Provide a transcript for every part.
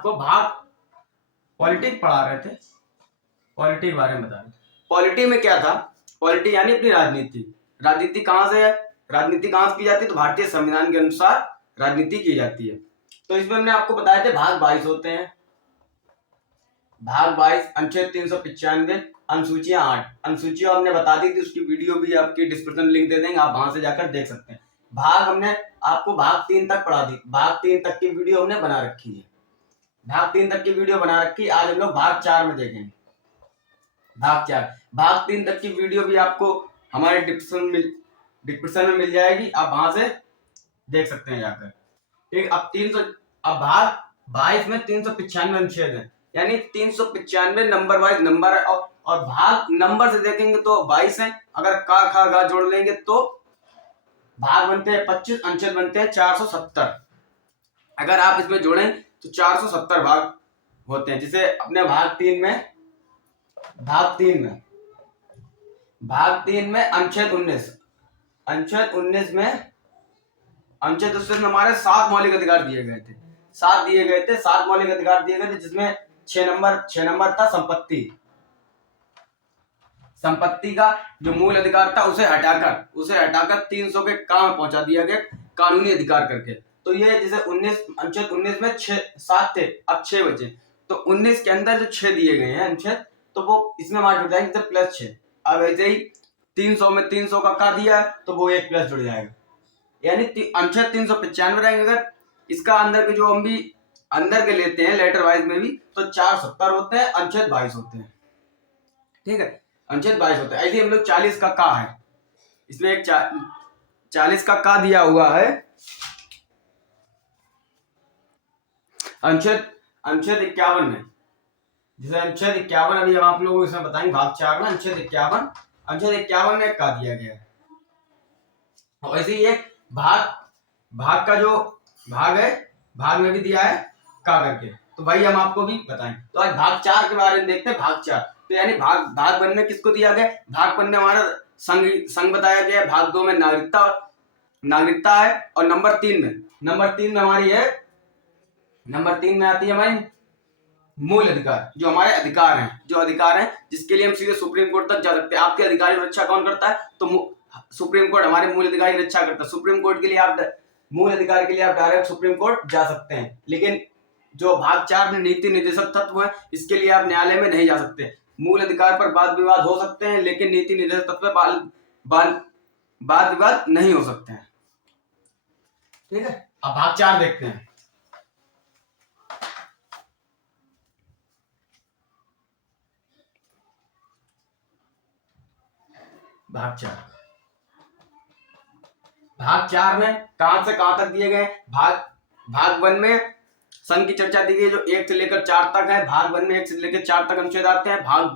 आपको भाग पॉलिटिक पढ़ा रहे थे, पॉलिटी के बारे में बता रहे थे। पॉलिटी में क्या था, पॉलिटी यानी अपनी राजनीति। राजनीति कहाँ से है, राजनीति कहाँ से की जाती है, तो भारतीय संविधान के अनुसार राजनीति की जाती है। तो इसमें हमने आपको बताया थे भाग 22 होते हैं, भाग 22, अनुच्छेद 395, अनुसूचियां 8। अनुसूचियां हमने बता दी थी, उसकी वीडियो भी आपकी डिस्क्रिप्शन लिंक दे देंगे, आप वहां से जाकर देख सकते हैं। भाग हमने आपको भाग 3 तक पढ़ा दी, भाग 3 तक की वीडियो हमने बना रखी है, भाग 3 तक की वीडियो बना रखी। आज हम लोग भाग 4 में देखेंगे। भाग 4, भाग 3 तक की वीडियो भी आपको हमारे डिस्क्रिप्शन में मिल जाएगी, आप वहां से देख सकते हैं जाकर। ठीक, अब भाग 22 में 395 अनुच्छेद है, यानी 395 नंबर वाइज नंबर है, और भाग नंबर से देखेंगे तो 22 है। अगर का खा गा जोड़ लेंगे तो भाग बनते हैं 25, अनुच्छेद बनते हैं 470। अगर आप इसमें जोड़ें तो 470 भाग होते हैं। जिसे अपने भाग 3 में अनुच्छेद 19 में हमारे 7 मौलिक अधिकार दिए गए थे, 7 मौलिक अधिकार दिए गए थे, जिसमें 6 नंबर था संपत्ति का जो मूल अधिकार था उसे हटाकर 300 के काम पहुंचा दिया गया कानूनी अधिकार करके। तो ये जैसे अनुच्छेद 19 में 7 थे, अब 6 बचे, तो 19 के अंदर जो 6 दिए गए हैं अनुच्छेद, तो वो इसमें वहां जुड़ जाएंगे प्लस 6। अब ऐसे ही 300 में 300 का दिया तो वो एक प्लस जुड़ जाएगा, यानी अनुच्छेद 395 रहेंगे। अगर इसका अंदर के जो हम भी अंदर के लेते हैं लेटर वाइज में भी, तो 470 होते हैं, अनुच्छेद 22 होते हैं। ठीक है, अनुच्छेद 22 होते हैं। ऐसे हम लोग 40 का है, इसमें एक 40 का दिया हुआ है। अनुच्छेद 51 में, जैसे अनुच्छेद 51 अभी हम आप लोगों को इसमें बताएंगे भाग 4 में अनुच्छेद 51 में का दिया गया है। और ऐसे ही एक भाग का जो भाग है, भाग में भी दिया है का करके, तो भाई हम आपको भी बताएं। तो आज भाग 4 के बारे में देखते हैं। भाग 4, तो यानी भाग 1 में किसको दिया गया, भाग 1 में हमारा संघ बताया गया है, भाग 2 में नागरिकता है, और नंबर 3 में हमारी है, नंबर 3 में आती है हमारी मूल अधिकार, जो हमारे अधिकार हैं जिसके लिए हम सीधे सुप्रीम कोर्ट तक जा सकते हैं। आपके अधिकार की रक्षा कौन करता है, तो सुप्रीम कोर्ट हमारे मूल अधिकार की रक्षा करता है। सुप्रीम कोर्ट के लिए आप मूल अधिकार के लिए आप डायरेक्ट सुप्रीम कोर्ट जा सकते हैं, लेकिन जो भाग 4 में नीति निर्देशक तत्व है, इसके लिए आप न्यायालय में नहीं जा सकते। मूल अधिकार पर वाद विवाद हो सकते हैं, लेकिन नीति निर्देशक तत्व पर वाद विवाद नहीं हो सकते हैं। ठीक है, अब भाग 4 देखते हैं। भाग 4 में कहां से कहां तक दिए गए, भाग 1 में संघ की चर्चा दी गई जो 1 से लेकर 4 तक है। भाग 1 में 1 से लेकर 4 तक अनुच्छेद आते हैं। भाग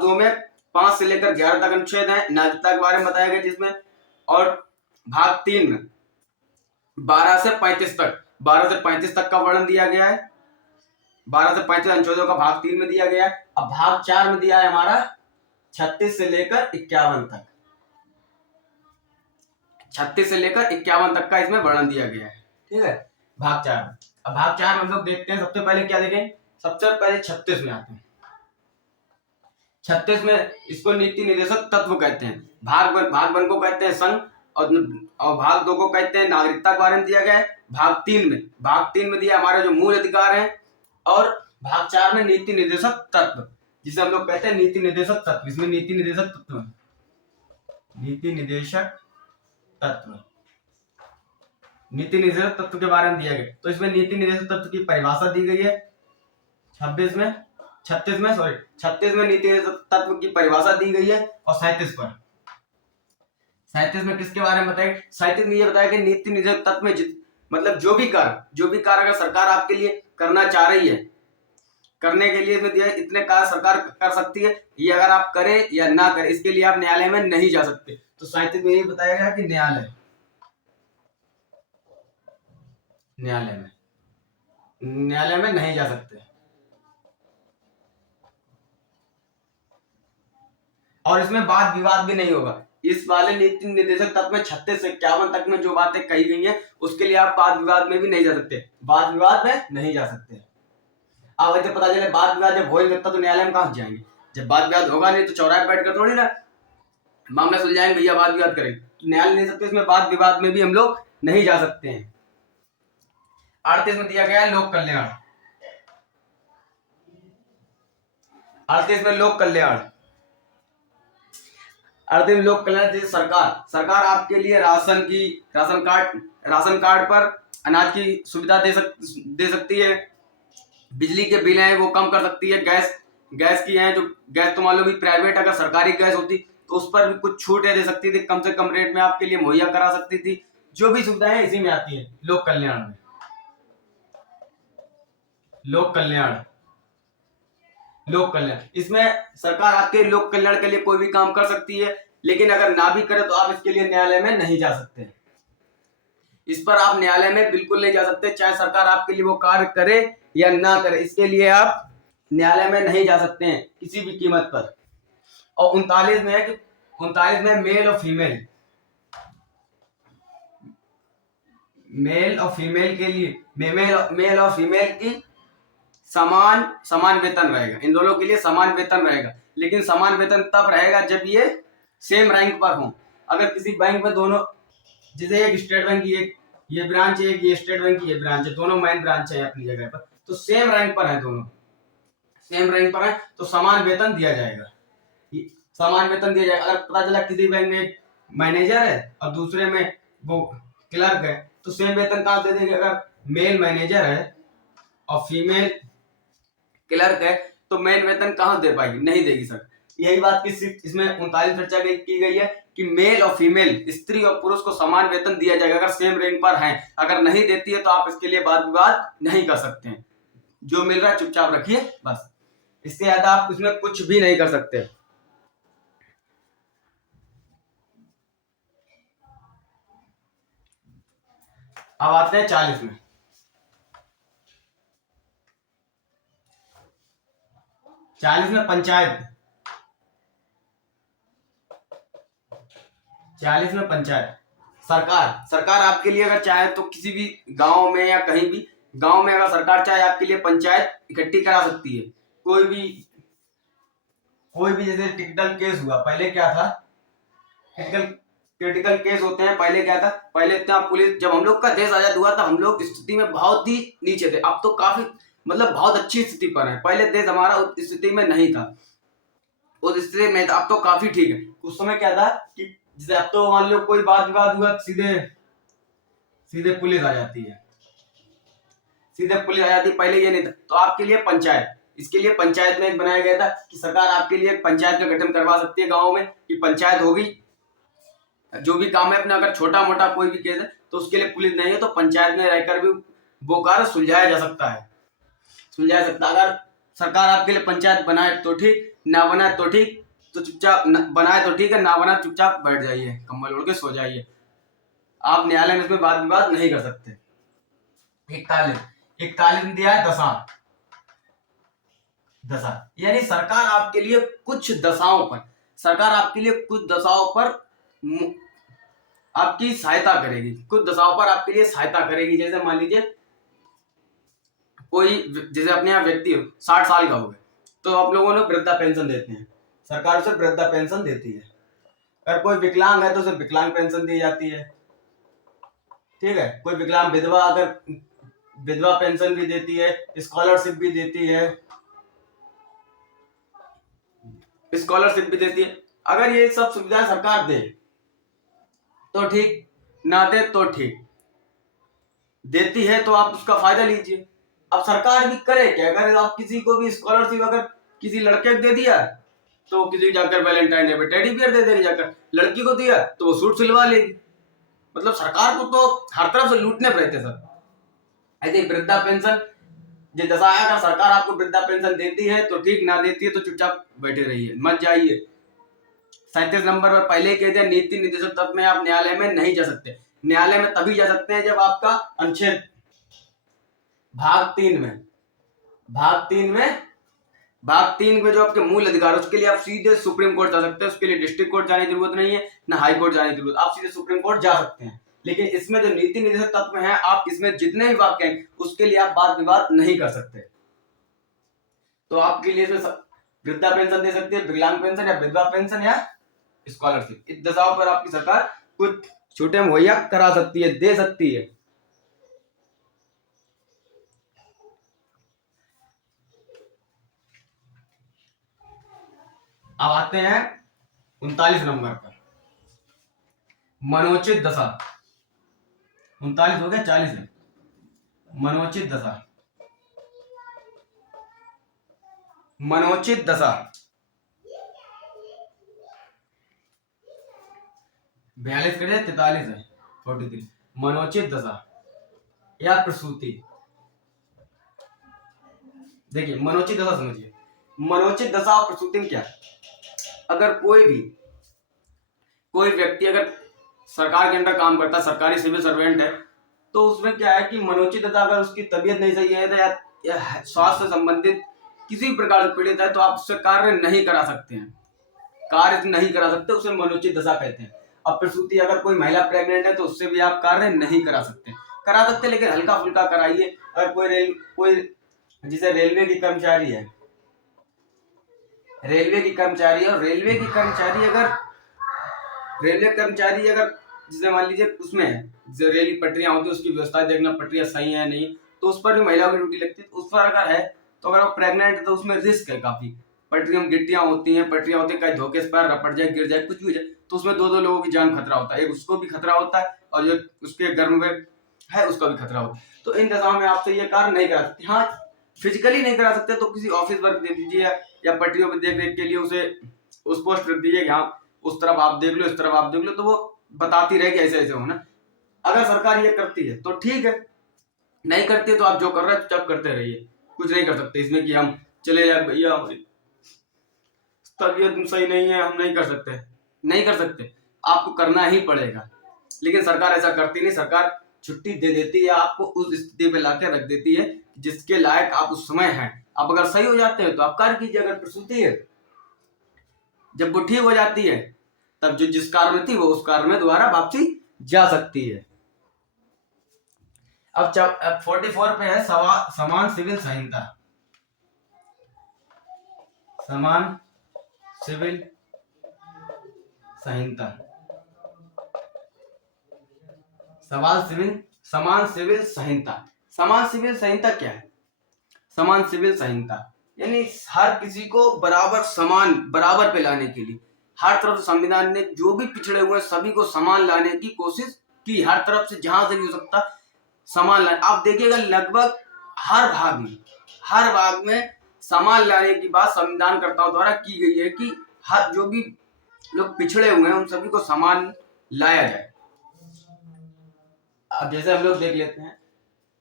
2 में 5 से लेकर 11 तक अनुच्छेद है, नागरिकता के बारे में बताया गया जिसमें। और भाग 3 में 12 से 35 तक का वर्णन दिया गया है। 12 से 35 अनुच्छेदों का भाग 3 में दिया गया है। अब भाग 4 में दिया है हमारा 36 से लेकर 51 तक, 36 से लेकर 51 तक का इसमें वर्णन दिया गया है। ठीक है, भाग 4 में। अब भाग 4 में हम लोग देखते हैं, सबसे पहले क्या देखें, सबसे पहले 36 में आते हैं। 36 में इसको नीति निर्देशक तत्व कहते हैं। भाग 1 को कहते हैं संघ, और भाग 2 को कहते हैं नागरिकता के बारे में दिया गया है। भाग 3 में दिया हमारे जो मूल अधिकार है, और भाग 4 में नीति निर्देशक तत्व, जिसे हम लोग कहते हैं नीति निर्देशक तत्व। इसमें नीति निर्देशक तत्व के बारे में दिया गया। तो इसमें नीति निर्देशक तत्व की परिभाषा दी गई है। 36 में नीति निर्देशक तत्व की परिभाषा दी गई है। और 37 में किसके बारे में बताया, 37 में ये बताया कि नीति निर्देशक तत्व में मतलब जो भी कार्य अगर सरकार आपके लिए करना चाह रही है, करने के लिए दिया इतने कार्य सरकार कर सकती है, ये अगर आप करें या ना करें, इसके लिए आप न्यायालय में नहीं जा सकते। तो 37 में ये बताया गया कि न्यायालय में नहीं जा सकते। और इसमें वाद विवाद भी नहीं होगा। इस वाले नीति निर्देशक तत्व में 36 से 51 तक में जो बातें कही गई हैं, उसके लिए आप वाद विवाद में भी नहीं जा सकते, वाद विवाद में नहीं जा सकते। अब ऐसे पता चले वाद विवाद जब हो ही सकता तो न्यायालय में कहाँ से जाएंगे? जब वाद विवाद होगा नहीं तो चौराहे बैठ कर थोड़ी ना मामला सुलझाएंगे, भैया वाद विवाद करेंगे। तो न्यायालय नहीं सकते, इसमें वाद विवाद में भी हम लोग नहीं जा सकते हैं। 38 में दिया गया है लोक कल्याण। 38 में लोक कल्याण, 38 में लोक कल्याण जैसे सरकार आपके लिए राशन कार्ड पर अनाज की सुविधा दे सकती है। बिजली के बिल हैं वो कम कर सकती है। गैस की हैं जो गैस तो मान लो भी प्राइवेट अगर सरकारी गैस होती तो उस पर भी कुछ छूटें दे सकती थी, कम से कम रेट में आपके लिए मुहैया करा सकती थी। जो भी सुविधाएं इसी में आती है लोक कल्याण में। लोक कल्याण इसमें सरकार आपके लोक कल्याण के लिए कोई भी काम कर सकती है, लेकिन अगर ना भी करे तो आप इसके लिए न्यायालय में नहीं जा सकते। इस पर आप न्यायालय में बिल्कुल नहीं जा सकते, चाहे सरकार आपके लिए वो कार्य करे या ना करे, इसके लिए आप न्यायालय में नहीं जा सकते हैं किसी भी कीमत पर। और 39 में है कि 39 में मेल और फीमेल के लिए मेल और फीमेल की समान वेतन रहेगा। इन दोनों के लिए समान वेतन रहेगा, लेकिन समान वेतन तब रहेगा जब ये सेम रैंक पर हो। अगर किसी बैंक में दोनों, जैसे एक स्टेट बैंक की एक ये ब्रांच है, एक ये स्टेट बैंक की ये ब्रांच है, दोनों मेन ब्रांच है अपनी जगह पर, तो सेम रैंक पर है, दोनों सेम रैंक पर है तो समान वेतन दिया जाएगा। अगर पता चला किसी बैंक में एक मैनेजर है और दूसरे में वो क्लर्क है तो सेम वेतन कहाँ दे देंगे? अगर मेल मैनेजर है और फीमेल क्लर्क है तो मेन वेतन कहाँ दे पाएगी? नहीं देगी सर। यही बात की इसमें 39 चर्चा की गई है कि मेल और फीमेल, स्त्री और पुरुष को समान वेतन दिया जाएगा अगर सेम रैंक पर हैं। अगर नहीं देती है तो आप इसके लिए वाद विवाद नहीं कर सकते हैं। जो मिल रहा है चुपचाप रखिए बस, इससे ज्यादा आप इसमें कुछ भी नहीं कर सकते। अब आते हैं 40 में। 40 में पंचायत। 40 में पंचायत। सरकार आपके लिए अगर चाहे तो किसी भी गांव में या कहीं भी गांव में अगर सरकार चाहे आपके लिए पंचायत इकट्ठी करा सकती है। कोई भी जैसे क्रिटिकल केस हुआ, पहले क्या था, क्रिटिकल केस होते हैं, पहले क्या था, पहले इतना पुलिस, जब हम लोग का देश आजाद हुआ था हम लोग स्थिति में बहुत ही नीचे थे, अब तो काफी मतलब बहुत अच्छी स्थिति पर है। पहले देश हमारा उस स्थिति में नहीं था, उस स्थिति में अब तो काफी ठीक है। उस समय क्या था कि जैसे अब तो मान लो कोई वाद विवाद हुआ सीधे पुलिस आ जाती है, पहले ये नहीं था। तो आपके लिए पंचायत, इसके लिए पंचायत में एक बनाया गया था कि सरकार आपके लिए पंचायत का गठन करवा सकती है गाँव में, कि पंचायत होगी, जो भी काम है अपना, अगर छोटा मोटा कोई भी केस है तो उसके लिए पुलिस नहीं है तो पंचायत में रहकर भी वो कार्य सुलझाया जा सकता है। अगर सरकार आपके लिए पंचायत बनाए तो ठीक, ना बनाए तो ठीक, तो चुपचाप बनाए तो ठीक है, ना बनाए चुपचाप बैठ जाइए, कम्बल ओढ़ के सो जाइए। आप न्यायालय में इसमें वाद विवाद नहीं कर सकते। 41 में दिया है दशा, यानी सरकार आपके लिए कुछ दशाओं पर आपकी सहायता करेगी, कुछ दशाओं पर आपके लिए सहायता करेगी। जैसे मान लीजिए कोई, जैसे अपने यहाँ व्यक्ति 60 साल का हो गए तो आप लोगों ने वृद्धा पेंशन देते हैं, सरकार उसे वृद्धा पेंशन देती है। अगर कोई विकलांग है तो उसे विकलांग पेंशन दी जाती है, ठीक है। कोई विकलांग विधवा, अगर विधवा पेंशन भी देती है, स्कॉलरशिप भी देती है, अगर ये सब सुविधाएं सरकार दे तो ठीक, ना दे तो ठीक, देती है तो आप उसका फायदा लीजिए। अब सरकार भी करे क्या? अगर आप किसी को भी स्कॉलरशिप अगर किसी लड़के को दे दिया तो किसी जाकर वैलेंटाइन डे पे टेडी बियर दे देगी, जाकर लड़की को दिया तो वो सूट सिलवा लेगी। मतलब सरकार को तो हर तरफ से लूटने पर रहते सर। ऐसे वृद्धा पेंशन जो दशा है, अगर सरकार आपको वृद्धा पेंशन देती है तो ठीक, ना देती है तो चुपचाप बैठे रहिए, मत जाइए। 37 नंबर पर पहले कह दिया, नीति निर्देशक तत्व में आप न्यायालय में नहीं जा सकते। न्यायालय में तभी जा सकते हैं जब आपका अनुच्छेद भाग 3 में जो आपके मूल अधिकार, उसके लिए आप सीधे सुप्रीम कोर्ट जा सकते हैं। उसके लिए डिस्ट्रिक्ट कोर्ट जाने की जरूरत नहीं है, ना हाई कोर्ट जाने की जरूरत, आप सीधे सुप्रीम कोर्ट जा सकते हैं। लेकिन इसमें जो नीति निर्देशक तत्व है, आप इसमें जितने भी वाक्य हैं उसके लिए आप वाद विवाद नहीं कर सकते। तो आपके लिए वृद्धा पेंशन दे सकती है, विकलांग पेंशन या विधवा पेंशन या स्कॉलरशिप। इस दशाओं पर आपकी सरकार कुछ छूटें मुहैया करा सकती है, दे सकती है। अब आते हैं 39 नंबर पर, मनोचित दशा। 39 हो गया, 40 है। मनोचित दशा, मनोचित दशा 42 कर 43 है, 43। मनोचित दशा या प्रसूति। देखिए मनोचित दशा समझिए, मनोचित दशा और प्रसूति में क्या है, अगर कोई व्यक्ति अगर सरकार के अंदर काम करता है, सरकारी सिविल सर्वेंट है, तो उसमें क्या है कि मनोचित दशा, अगर उसकी तबीयत नहीं सही है या स्वास्थ्य से संबंधित किसी भी प्रकार से पीड़ित है, तो आप उससे कार्य नहीं करा सकते हैं, कार्य नहीं करा सकते, उसे मनोचित दशा कहते हैं। अब प्रसूति, अगर कोई महिला प्रेग्नेंट है तो उससे भी आप कार्य नहीं करा सकते, लेकिन हल्का फुल्का कराइए। अगर कोई जैसे रेलवे की कर्मचारी है, और रेलवे कर्मचारी अगर जैसे मान लीजिए उसमें है, जो रेल की पटरियां होती है उसकी व्यवस्था देखना, पटरियां सही है नहीं, तो उस पर भी महिलाओं की ड्यूटी लगती है। तो उस पर अगर है, तो अगर वो प्रेग्नेंट है तो उसमें रिस्क है काफी, पटरियों में गिट्टियां होती हैं, कहीं धोखे से पैर रपट जाए, गिर जाए, कुछ भी हो जाए, तो उसमें दो लोगों की जान खतरा होता है, एक उसको भी खतरा होता है और जो उसके गर्भ में है उसका भी खतरा होता है। तो इन दशाओं में आपसे ये कार्य नहीं करा सकते। हाँ, फिजिकली नहीं करा सकते तो किसी ऑफिस वर्क दे दीजिए, या पटरियों पर देख रेख के लिए उसे उस पोस्ट रख दीजिए, यहाँ उस तरफ आप देख लो, इस तरफ आप देख लो, तो वो बताती रहेगी ऐसे ऐसे होना। अगर सरकार ये करती है तो ठीक है, नहीं करती है तो आप जो कर रहे हैं चुप करते रहिए, कुछ नहीं कर सकते इसमें कि हम चले जाए भैया तबीयत सही नहीं है, हम नहीं कर सकते, आपको करना ही पड़ेगा। लेकिन सरकार ऐसा करती नहीं, सरकार छुट्टी दे देती है, आपको उस स्थिति पे लाके रख देती है जिसके लायक आप उस समय हैं। आप अगर सही हो जाते हैं तो आप कार्य कीजिए, अगर प्रसूति है, जब वो ठीक हो जाती है तब जो जिस कार्य में थी वो उस कार्य में दोबारा वापसी जा सकती है। अब 44 पे है समान सिविल संहिता। समान सिविल संहिता, समान सिविल संहिता। समान सिविल संहिता क्या है? समान सिविल संहिता यानी हर किसी को बराबर पे लाने के लिए हर तरफ से संविधान ने जो भी पिछड़े हुए सभी को समान लाने की कोशिश की, हर तरफ से जहां से भी हो सकता समान लाने। आप देखिएगा लगभग हर भाग में समान लाने की बात संविधानकर्ताओं द्वारा की गई है कि हर जो भी लोग पिछड़े हुए हैं उन सभी को समान लाया जाए। अब जैसे हम लोग देख लेते हैं,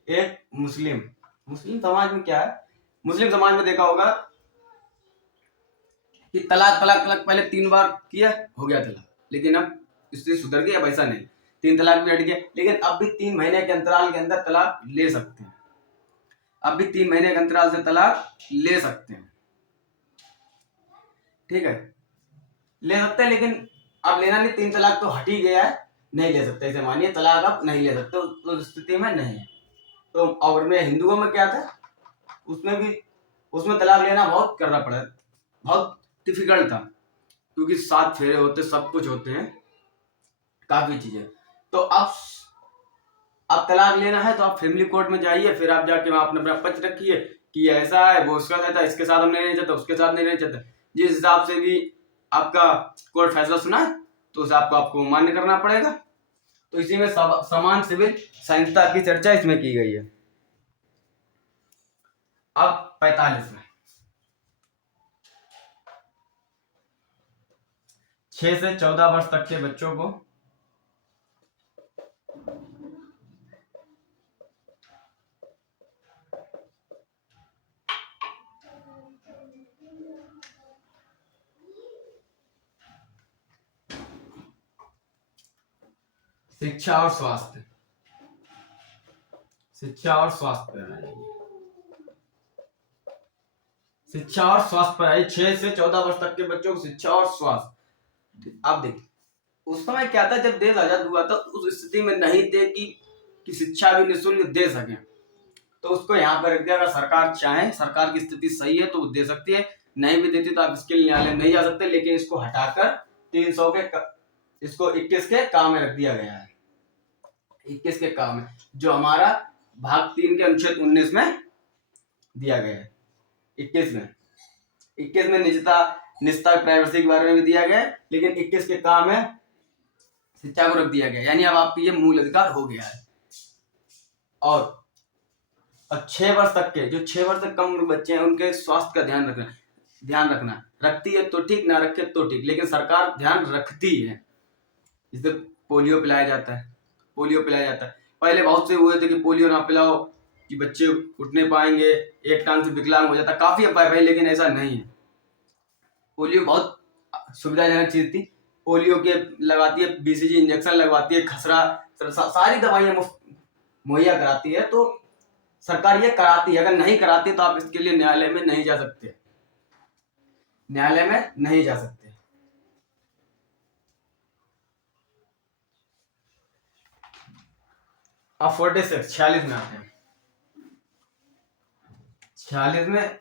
एक मुस्लिम समाज में क्या है, मुस्लिम समाज में देखा होगा कि तलाक पहले 3 बार किया हो गया तलाक, लेकिन अब स्थिति सुधर गई, अब ऐसा नहीं, 3 तलाक भी हट गए, लेकिन अब भी 3 महीने के अंतराल के अंदर तलाक ले सकते हैं, अब भी 3 महीने के अंतराल से तलाक ले सकते हैं, ठीक है, ले सकते हैं। लेकिन अब लेना नहीं, 3 तलाक तो हट ही गया है, नहीं ले सकते, ऐसे मानिए तलाक अब नहीं ले सकते, उस स्थिति में नहीं है। तो और में हिंदुओं में क्या था, उसमें तलाक लेना बहुत करना पड़ा, बहुत डिफिकल्ट था, क्योंकि 7 फेरे होते, सब कुछ होते हैं, काफी चीजें। तो अब तलाक लेना है तो आप फैमिली कोर्ट में जाइए, फिर आप जाके वहां अपना पक्ष रखिए कि ऐसा है, वो उसका चाहता है, इसके साथ हम नहीं रहना चाहता, उसके साथ नहीं रहना चाहता, जिस हिसाब से भी आपका कोर्ट फैसला सुना है तो उस आपको मान्य करना पड़ेगा। तो इसी में समान सिविल संहिता की चर्चा इसमें की गई है। अब 45 में 6 से 14 वर्ष तक के बच्चों को शिक्षा और स्वास्थ्य पर आई। 6 से 14 वर्ष तक के बच्चों को शिक्षा और स्वास्थ्य। आप देखिए उस समय क्या था, जब देश आजाद हुआ था उस स्थिति में नहीं थे कि शिक्षा भी निःशुल्क दे सके, तो उसको यहाँ पर रख दिया। अगर सरकार चाहे, सरकार की स्थिति सही है तो वो दे सकती है, नहीं भी देती तो आप इसके लिए न्यायालय नहीं जा सकते। लेकिन इसको हटाकर 300 के इसको 21 के काम में रख दिया गया है। 21 के काम में, जो हमारा भाग 3 के अनुच्छेद 19 में दिया गया है। 21 में निजता प्राइवेसी के बारे में भी दिया गया है, लेकिन 21 के काम में शिक्षा को रख दिया गया। यानी अब आपकी ये मूल अधिकार हो गया है। और 6 वर्ष तक के, जो 6 वर्ष तक कम उम्र बच्चे हैं, उनके स्वास्थ्य का ध्यान रखना रखती है तो ठीक, ना रखे तो ठीक, लेकिन सरकार ध्यान रखती है। जैसे पोलियो पिलाया जाता है, पहले बहुत से हुए थे कि पोलियो ना पिलाओ कि बच्चे उठ नहीं पाएंगे, एक टांग से विकलांग हो जाता, काफी अफवाह भाई, लेकिन ऐसा नहीं है। पोलियो बहुत सुविधाजनक चीज थी। पोलियो के लगवाती है, बीसीजी इंजेक्शन लगवाती है, खसरा, सारी दवाइयां मुफ्त मुहैया कराती है। तो सरकार ये कराती है। अगर नहीं कराती तो आप इसके लिए न्यायालय में नहीं जा सकते, अब 46 में आते हैं। 46 में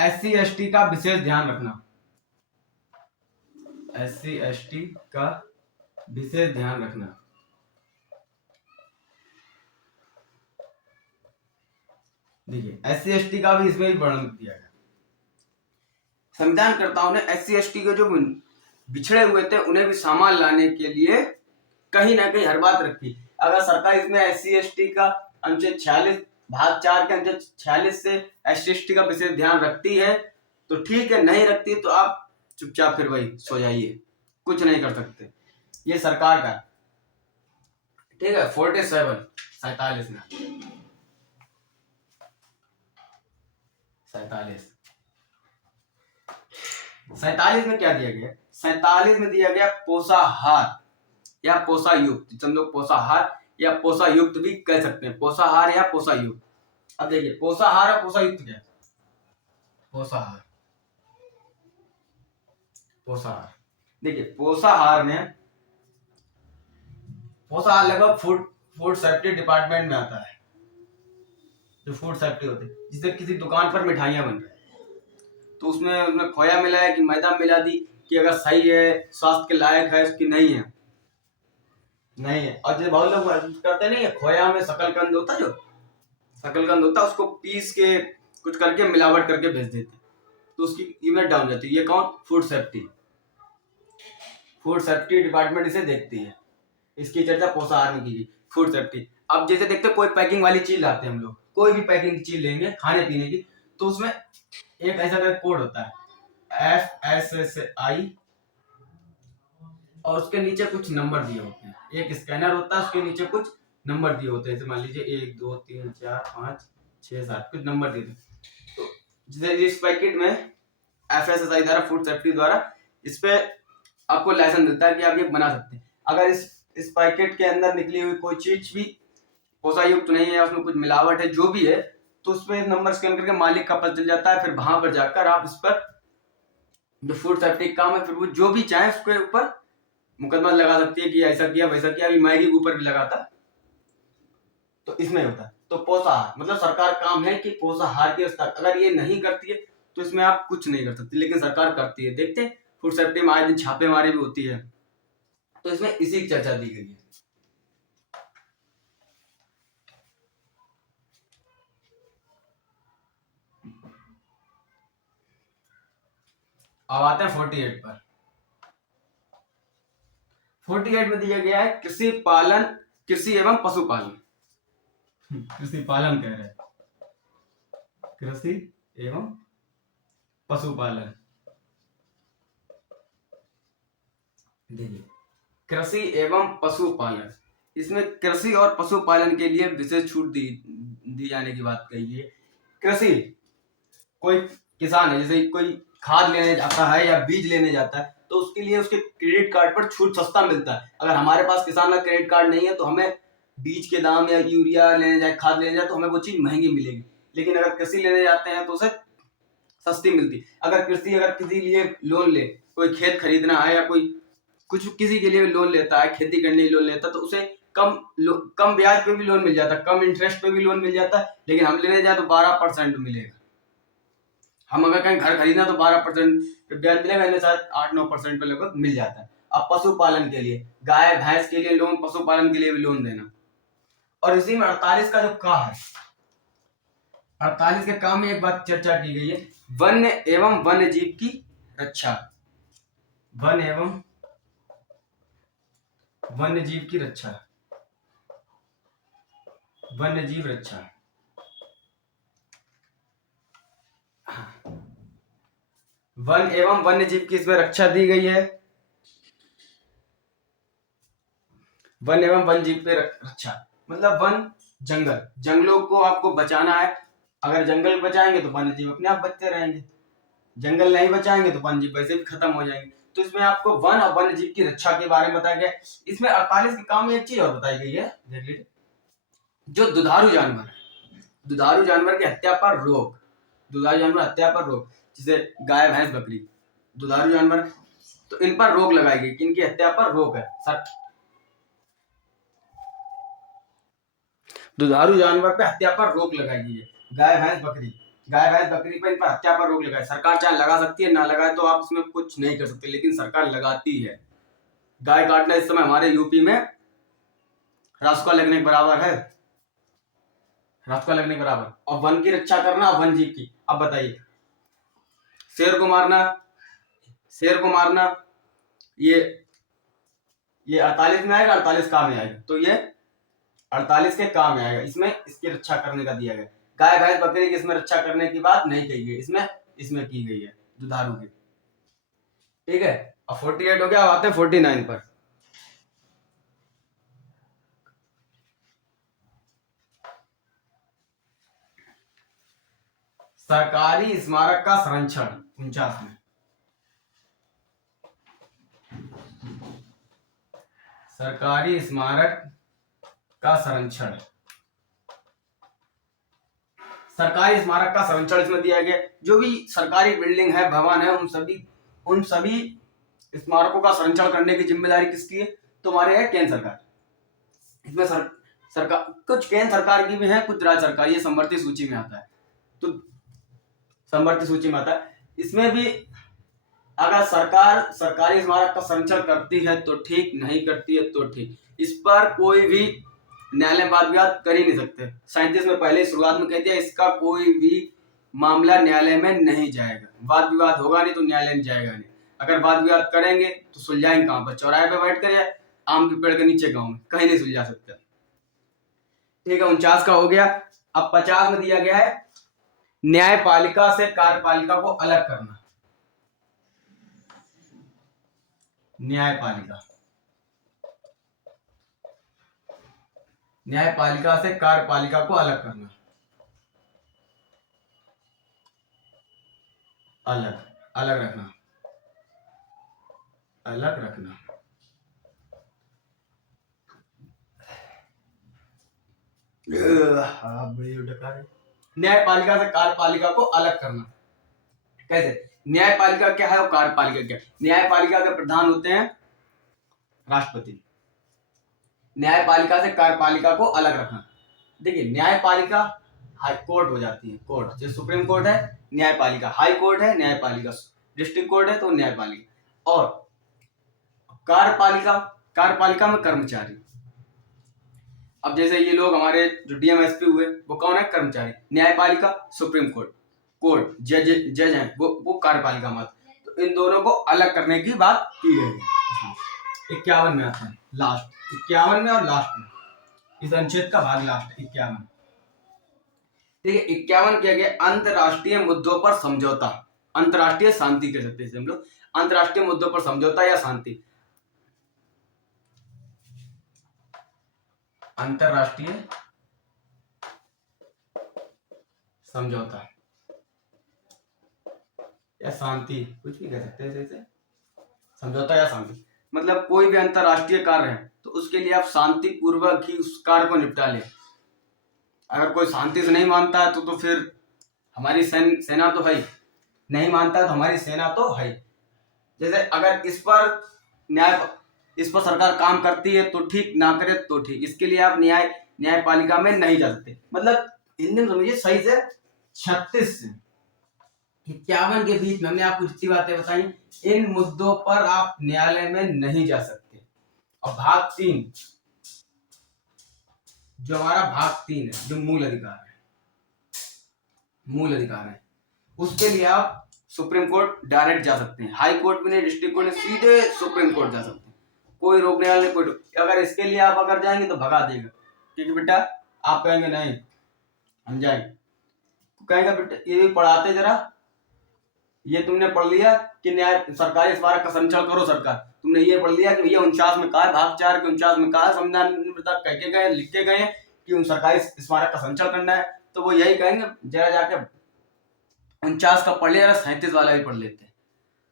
SC/ST का विशेष ध्यान रखना। SC/ST का विशेष ध्यान रखना। देखिए SC/ST का भी इसमें भी वर्णन दिया गया। संविधानकर्ताओं ने SC/ST के जो बिछड़े हुए थे उन्हें भी सामान लाने के लिए कहीं ना कहीं हर बात रखी। अगर सरकार इसमें SC/ST का अनुच्छेद 46 भाग 4 के अनुच्छेद 46 से SC/ST का विशेष ध्यान रखती है तो ठीक है, नहीं रखती तो आप चुपचाप फिर वही सो जाइए, कुछ नहीं कर सकते। ये सरकार का, ठीक है। 47 में 47 में क्या दिया गया? 47 में दिया गया पोषाहार या पोषायुक्त, जिसे हम लोग पोषाहार या पोषायुक्त भी कह सकते हैं, पोषाहार या पोषायुक्त। अब देखिए पोषाहार और पोषायुक्त क्या है? पोषाहार देखिए पोषाहार लगभग फूड सेफ्टी डिपार्टमेंट में आता है। जो फूड सेफ्टी होती है, जिसे किसी दुकान पर मिठाइयां बन रही है तो उसमें खोया मिला है कि मैदा मिला दी कि अगर सही है, स्वास्थ्य के लायक है, उसकी नहीं है। और जो बहुत लोग करते नहीं है, खोया में शकलकंद होता है, उसको पीस के कुछ करके मिलावट करके भेज देते हैं, तो उसकी कीमत डाउन जाती है। ये कौन? फूड सेफ्टी डिपार्टमेंट इसे देखती है। इसकी चर्चा पोषाहार में की गई। फूड सेफ्टी, अब जैसे देखते कोई पैकिंग वाली चीज लाते हैं हम लोग, कोई भी पैकिंग की चीज लेंगे खाने पीने की, तो उसमें एक ऐसा कोड होता है FSSAI और उसके नीचे कुछ नंबर दिए होते हैं। एक स्कैनर होता है, उसके नीचे कुछ नंबर दिए होते हैं, जैसे मान लीजिए 1 2 3 4 5 6 7 कुछ नंबर दिए थे। तो जैसे इस पैकेट में FSSAI द्वारा, फूड सेफ्टी द्वारा इस पे आपको लाइसेंस मिलता है कि आप ये बना सकते हैं। अगर इस पैकेट के अंदर निकली हुई कोई चीज भी पोषायुक्त नहीं है, उसमें कुछ मिलावट है, जो भी है, तो उसमें नंबर स्कैन करके मालिक का पता चल जाता है। फिर वहां पर जाकर आप इस पर, जो फूड सेफ्टी काम है, फिर वो जो भी चाहे उसके ऊपर मुकदमा लगा सकती है कि ऐसा किया वैसा किया। अभी मैगी के ऊपर भी लगाता, तो इसमें होता है। तो पोषाहार मतलब सरकार काम है कि पोषाहार की व्यवस्था, अगर ये नहीं करती है तो इसमें आप कुछ नहीं कर सकते, लेकिन सरकार करती है। देखते हैं फूड सेफ्टी में आए दिन छापेमारी भी होती है, तो इसमें इसी की चर्चा दी गई है। अब आते हैं 48 पर। 48 में दिया गया है कृषि एवं पशुपालन। कृषि पालन कह रहे हैं, कृषि एवं पशुपालन। देखिए कृषि एवं पशुपालन, इसमें कृषि और पशुपालन के लिए विशेष छूट दी जाने की बात कही है। कृषि, कोई किसान है, जैसे कोई खाद लेने जाता है या बीज लेने जाता है, तो उसके लिए उसके क्रेडिट कार्ड पर छूट सस्ता मिलता है। अगर हमारे पास किसान का क्रेडिट कार्ड नहीं है तो हमें बीज के दाम या यूरिया लेने जाए, खाद लेने जाए, तो हमें वो चीज महंगी मिलेगी। लेकिन अगर कृषि लेने जाते हैं तो उसे सस्ती मिलती। अगर किसी लिए लोन कोई खेत खरीदना है या कोई कुछ किसी के लिए लोन लेता है, खेती करने के लिए लोन लेता है, तो उसे कम ब्याज पे भी लोन मिल जाता है, कम इंटरेस्ट पे भी लोन मिल जाता है, लेकिन हम लेने जाए तो 12% मिलेगा। हम अगर कहीं घर खरीदना तो 12% ब्याज मिलेगा, इन्हें शायद 8-9% पे लगभग मिल जाता है। अब पशुपालन के लिए, गाय भैंस के लिए लोन, पशुपालन के लिए भी लोन देना। और इसी में 48 का जो का है, 48 के काम में एक बात चर्चा की गई है, वन्य एवं वन्य जीव की रक्षा। वन एवं वन्य जीव की रक्षा, वन्य जीव रक्षा। वन एवं वन्य जीव की इसमें रक्षा दी गई है। वन एवं वन्य जीव पे रक्षा मतलब वन जंगल, जंगलों को आपको बचाना है। अगर जंगल बचाएंगे तो वन्य जीव अपने आप बचते रहेंगे, जंगल नहीं बचाएंगे तो वन्य जीव वैसे भी खत्म हो जाएंगे। तो इसमें आपको वन और वन्य जीव की रक्षा के बारे में बताया गया। इसमें 48 के काम में एक चीज और बताई गई है, देख लीजिए, जो दुधारू जानवर है, दुधारू जानवर की हत्या पर रोक, दुधारू जानवर हत्या पर रोक, जैसे गाय भैंस बकरी दुधारू जानवर, तो इन पर रोक लगाई गई कि इनकी हत्या पर रोक है। दुधारू जानवर पे हत्या पर रोक लगाई गई है। गाय भैंस बकरी पर इन पर हत्या पर रोक लगाई। सरकार चाहे लगा सकती है, ना लगाए तो आप इसमें कुछ नहीं कर सकते, लेकिन सरकार लगाती है। गाय काटना इस समय हमारे यूपी में रासुका लगने के बराबर है, रासुका लगने के बराबर। और वन की रक्षा करना, वन जीव की। अब बताइए, शेर को मारना ये 48 में आएगा, 48 काम में आएगा, तो ये 48 के काम में आएगा। इसमें इसकी रक्षा करने का दिया गया। गाय भैंस बकरी की इसमें रक्षा करने की बात नहीं कही गई, इसमें की गई है दुधारू की। ठीक है, अब 48 हो गया, अब आते हैं 49 पर। सरकारी स्मारक का संरक्षण 49 में। सरकारी स्मारक का संरक्षण, सरकारी स्मारक का संरक्षण इसमें दिया गया। जो भी सरकारी बिल्डिंग है, भवन है, उन सभी स्मारकों का संरक्षण करने की जिम्मेदारी किसकी है? तुम्हारे है केंद्र सरकार। इसमें सरकार कुछ केंद्र सरकार की भी है, कुछ राज्य सरकार, ये समवर्ती सूची में आता है। तो समवर्ती सूची में आता है, इसमें भी अगर सरकार सरकारी स्मारक का संरक्षण करती है तो ठीक, नहीं करती है तो ठीक, इस पर कोई भी न्यायालय वाद विवाद कर ही नहीं सकते। 37 में पहले शुरुआत में कहते हैं इसका कोई भी मामला न्यायालय में नहीं जाएगा, वाद विवाद होगा नहीं तो न्यायालय में जाएगा नहीं। अगर वाद विवाद करेंगे तो सुलझाएंगे कहां पर? चौराहे पे बैठ कर या आम के पेड़ के नीचे गांव में? कहीं नहीं सुलझा सकते। ठीक है, 49 का हो गया। अब 50 में दिया गया है न्यायपालिका से कार्यपालिका को अलग करना। न्यायपालिका से कार्यपालिका को अलग करना, अलग रखना। न्यायपालिका से कार्यपालिका को अलग करना कैसे? न्यायपालिका क्या है और कार्यपालिका क्या है? न्यायपालिका के प्रधान होते हैं राष्ट्रपति। न्यायपालिका से कार्यपालिका को अलग रखना। देखिए, न्यायपालिका हाई कोर्ट हो जाती है, कोर्ट जैसे सुप्रीम कोर्ट है, न्यायपालिका हाई कोर्ट है, न्यायपालिका डिस्ट्रिक्ट कोर्ट है तो न्यायपालिका। और कार्यपालिका में कर्मचारी। अब जैसे ये लोग हमारे जो डीएमएसपी हुए वो कौन है? कर्मचारी। न्यायपालिका सुप्रीम कोर्ट जज हैं वो कार्यपालिका मत। तो इन दोनों को अलग करने की बात की गई है। 51 में आता है लास्ट, 51 में और लास्ट में, इस अनुच्छेद का भाग लास्ट 51। ठीक है, 51 किया गया अंतरराष्ट्रीय मुद्दों पर समझौता, अंतरराष्ट्रीय शांति कह सकते हैं हम लोग, अंतरराष्ट्रीय मुद्दों पर समझौता या शांति। अंतरराष्ट्रीय समझौता या शांति, कुछ भी कह सकते हैं जैसे समझौता या शांति। मतलब कोई भी अंतरराष्ट्रीय कार्य है तो उसके लिए आप शांति पूर्वक ही उस कार्य को निपटा लें। अगर कोई शांति से नहीं मानता है तो फिर हमारी सेना तो है, नहीं मानता तो हमारी सेना तो है। जैसे अगर इस पर इस पर सरकार काम करती है तो ठीक, ना करे तो ठीक। इसके लिए आप न्यायपालिका में नहीं जा सकते। मतलब हिंदी में समझिए सही से 36 से 51 के बीच में हमने आपको जितनी बातें बताई, इन मुद्दों पर आप न्यायालय में नहीं जा सकते। और भाग 3 जो हमारा भाग 3 है, जो मूल अधिकार है, उसके लिए आप सुप्रीम कोर्ट डायरेक्ट जा सकते हैं। हाई कोर्ट भी नहीं, डिस्ट्रिक्ट कोर्ट नहीं, सीधे सुप्रीम कोर्ट जा सकते हैं। कोई रोकने वाला नहीं, कोई अगर इसके लिए आप अगर जाएंगे तो भगा देगा, क्योंकि बेटा आप कहेंगे नहीं हम जाएंगे, कहेंगे बेटा ये भी पढ़ाते जरा, ये तुमने पढ़ लिया कि न्याय सरकारी स्मारक का संरक्षण करो सरकार, तुमने ये पढ़ लिया कि भैया 49 में कहा है, भाग 4 के 49 में कहा है, संविधान कह के गए, लिख के गए कि उन सरकारी स्मारक का संरक्षण करना है, तो वो यही कहेंगे जरा जाके 49 का पढ़ लिया, 37 वाला भी पढ़ लेते,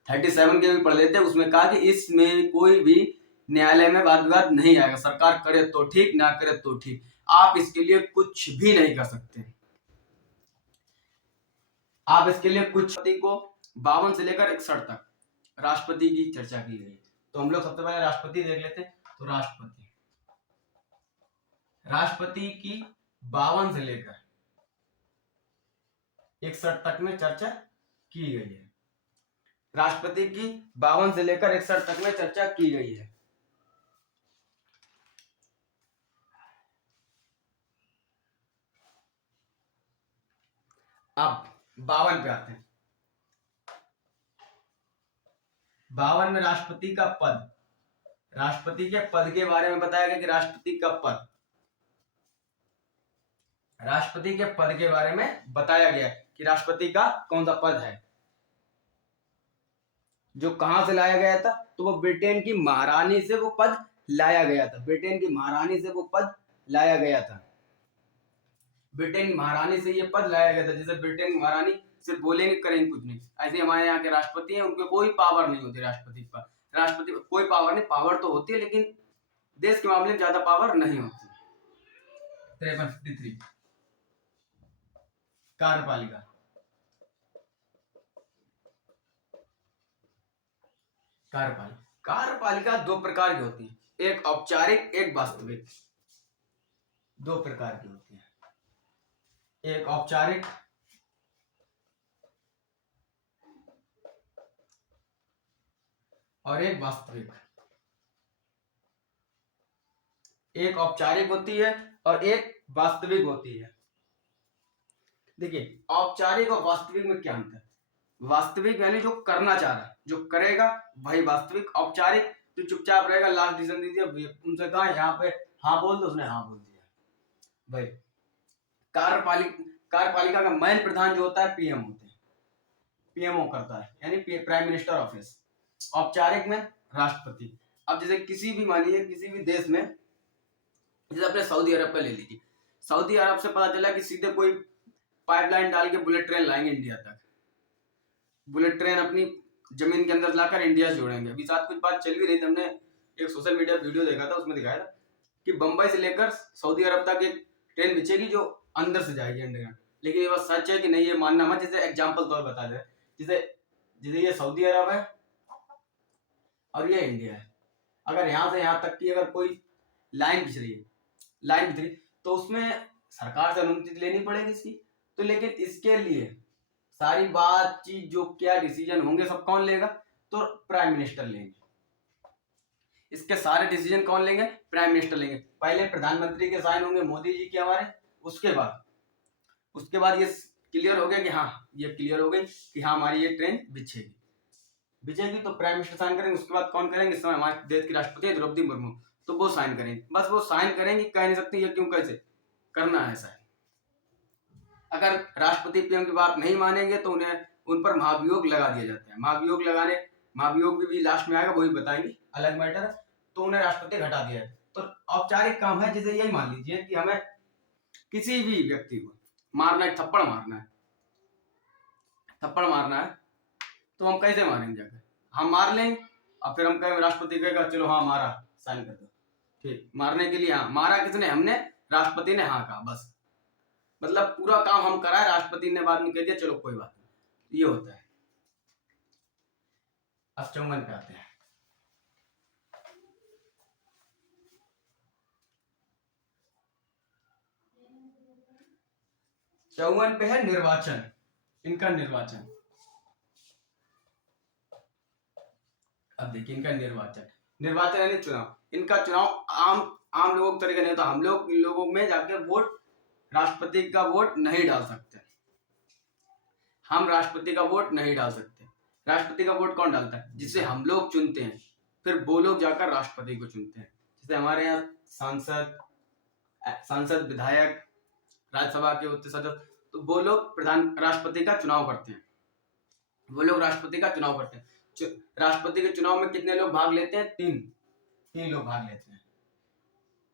37 के भी पढ़ लेते। उसमें कहा कि इसमें कोई भी न्यायालय में वाद विवाद नहीं आएगा, सरकार करे तो ठीक, ना करे तो ठीक, आप इसके लिए कुछ भी नहीं कर सकते। आप इसके लिए कुछ को 52 से लेकर 61 तक राष्ट्रपति की चर्चा की गई। तो हम लोग सबसे पहले राष्ट्रपति देख लेते हैं। तो राष्ट्रपति की 52 से लेकर 61 तक में चर्चा की गई है। राष्ट्रपति की 52 से लेकर 61 तक में चर्चा की गई है। अब 52 पे आते हैं। 52 में राष्ट्रपति का पद, राष्ट्रपति के पद के बारे में बताया गया कि राष्ट्रपति का पद, राष्ट्रपति के पद के बारे में बताया गया कि राष्ट्रपति का कौन सा पद है, जो कहां से लाया गया था, तो वो ब्रिटेन की महारानी से वो पद लाया गया था। ब्रिटेन की महारानी से वो पद लाया गया था। ब्रिटेन की महारानी से ये पद लाया गया था। जैसे ब्रिटेन की महारानी सिर्फ बोलेंगे करेंगे कुछ नहीं, ऐसे हमारे यहाँ के राष्ट्रपति हैं, उनके कोई पावर नहीं होती राष्ट्रपति पर, राष्ट्रपति को कोई पावर नहीं, पावर तो होती है लेकिन देश के मामले में ज्यादा पावर नहीं होती। 53 कार्यपालिका, कार्यपालिका 2 प्रकार की होती है, एक औपचारिक एक वास्तविक, 2 प्रकार की होती है, एक औपचारिक और एक वास्तविक। एक औपचारिक होती है और एक वास्तविक होती है। देखिए औपचारिक और वास्तविक में क्या अंतर है? वास्तविक यानी जो करना चाह रहा है, जो करेगा भाई वास्तविक। औपचारिक जो चुपचाप रहेगा, लास्ट डिसीजन दे दिया, उनसे कहा यहाँ पे हाँ बोल दो, उसने हाँ बोल दिया भाई। कार्यपालिका का मेन प्रधान जो होता है पीएम होते हैं, पीएमओ करता है, यानी प्राइम मिनिस्टर ऑफिस। औपचारिक में राष्ट्रपति। अब जैसे किसी भी मान लीजिए किसी भी देश में, जैसे अपने सऊदी अरब का ले लीजिए, सऊदी अरब से पता चला कि सीधे कोई पाइपलाइन डाल के बुलेट ट्रेन लाएंगे इंडिया तक, बुलेट ट्रेन अपनी जमीन के अंदर लाकर इंडिया से जोड़ेंगे। अभी साथ कुछ बात चल भी रही थी, हमने एक सोशल मीडिया वीडियो देखा था, उसमें दिखाया था कि बंबई से लेकर सऊदी अरब तक एक ट्रेन बिछेगी जो अंदर से जाएगी अंडरग्राउंड। लेकिन ये बात सच है कि नहीं ये मानना मत। जैसे एग्जाम्पल तौर बता दे, जैसे ये सऊदी अरब है और ये इंडिया है, अगर यहाँ से यहाँ तक की अगर कोई लाइन बिछ रही तो उसमें सरकार से अनुमति लेनी पड़ेगी इसकी। तो लेकिन इसके लिए सारी बातचीत जो क्या डिसीजन होंगे सब कौन लेगा, तो प्राइम मिनिस्टर लेंगे। इसके सारे डिसीजन कौन लेंगे, प्राइम मिनिस्टर लेंगे। पहले प्रधानमंत्री के साइन होंगे, मोदी जी के हमारे, उसके बाद ये क्लियर हो गया कि हाँ ये क्लियर हो गई कि हाँ हमारी ये ट्रेन बिछेगी तो प्राइम मिनिस्टर साइन करेंगे। उसके बाद कौन करेंगे, इस समय हमारे देश की राष्ट्रपति द्रौपदी मुर्मू, तो वो साइन करेंगे। बस वो साइन करेंगे, कह नहीं सकते ये क्यों कैसे करना है ऐसा है। अगर राष्ट्रपति पीएम की बात नहीं मानेंगे तो उन्हें उन पर महाभियोग लगा दिया जाता है। महाभियोग भी लास्ट में आएगा, वही बताएंगे, अलग मैटर है। तो उन्हें राष्ट्रपति घटा दिया है। तो औपचारिक काम है, जैसे यही मान लीजिए कि हमें किसी भी व्यक्ति को मारना है, थप्पड़ मारना है तो हम कैसे मारेंगे, जाकर हम मार लेंगे और फिर हम कहेंगे, राष्ट्रपति कहेगा चलो हाँ मारा, साइन कर दो, ठीक। मारने के लिए हाँ मारा किसने, हमने, राष्ट्रपति ने हाँ कहा, बस मतलब पूरा काम हम करा है, राष्ट्रपति ने बाद में कह दिया चलो कोई बात नहीं, ये होता है। अब 54 पे आते हैं। 54 पे है निर्वाचन, इनका निर्वाचन। अब देखिए इनका निर्वाचन यानी चुनाव। इनका चुनाव आम लोगों के तरीके नहीं होता। हम लोगों में जाके वोट, राष्ट्रपति का वोट नहीं डाल सकते। हम राष्ट्रपति का वोट नहीं डाल सकते। राष्ट्रपति का वोट कौन डालता है? जिसे हम लोग चुनते हैं, फिर वो लोग जाकर राष्ट्रपति को चुनते हैं। जैसे हमारे यहाँ सांसद, विधायक, राज्यसभा के होते सदस्य, तो वो लोग राष्ट्रपति का चुनाव करते हैं। वो लोग राष्ट्रपति का चुनाव करते हैं। राष्ट्रपति के चुनाव में कितने लोग भाग लेते हैं? तीन लोग भाग लेते हैं।